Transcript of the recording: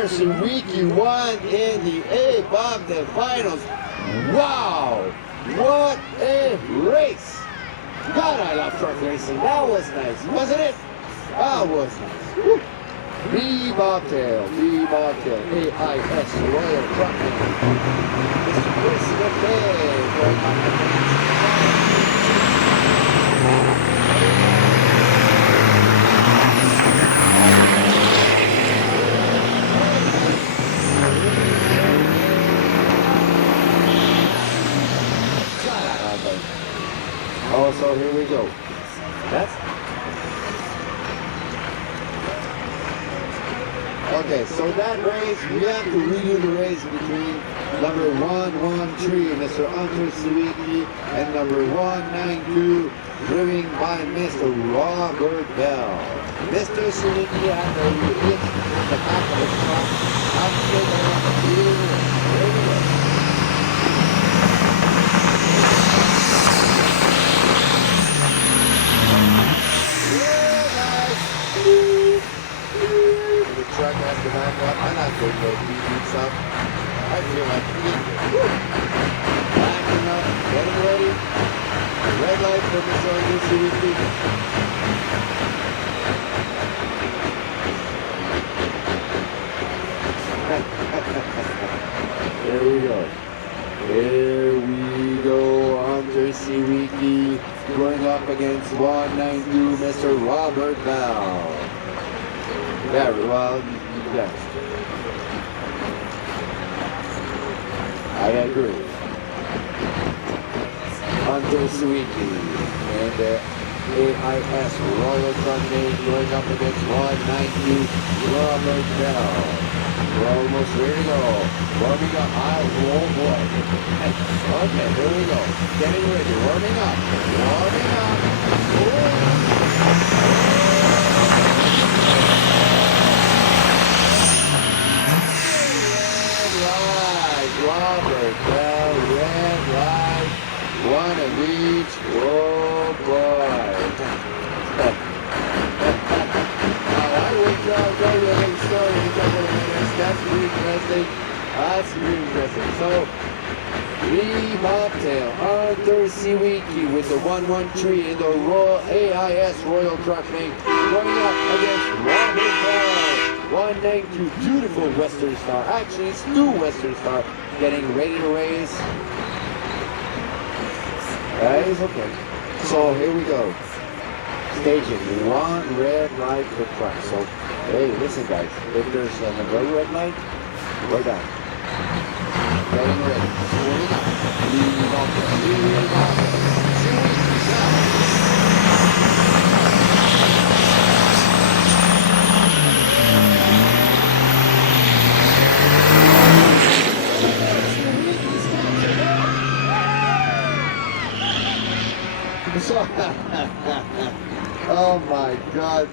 Hunter Suwiki won in the A Bobtail finals. Wow, what a race! God, I love truck racing. That was nice, wasn't it? That was nice. Woo. Bobtail, AIS Royal Trucking. Mr. Chris McKay going up Oh, so here we go. That's okay. So that race, we have to redo the race between number 113, Mr. Hunter Suwiki, and number 192, driven by Mr. Robert Bell. Mr. Suwiki had a hit on the back of his truck after the truck has to back up. I'm not going to go beats up. I feel like eating it. Backing up, getting ready. Red light for Mr. Hunter Suwiki. Here we go. Here we go. Hunter Suwiki going up against 192, Mr. Robert Bell. Yeah, well, yes. I agree. Hunter Suwiki and the AIS Royal Trucking going up against 192 Robert Bell. We're almost ready to go. Warming up. Oh boy. Okay, here we go. Getting ready. Warming up. Warming up. Robert Bell, red light, one of each. Oh boy. I will tell you a story in a couple of minutes. That's pretty interesting. That's pretty interesting. So, Bobtail, Hunter Suwiki with the 113 in the AIS Royal Trucking going up against Robert Bell. 192, beautiful Western Star. Actually, it's two Western Star getting ready to race. That is okay. So here we go. Staging one red light per truck. So, hey, listen guys, if there's another red light, we're done. Getting ready. Warming up. Leading off the leading off. Oh my God.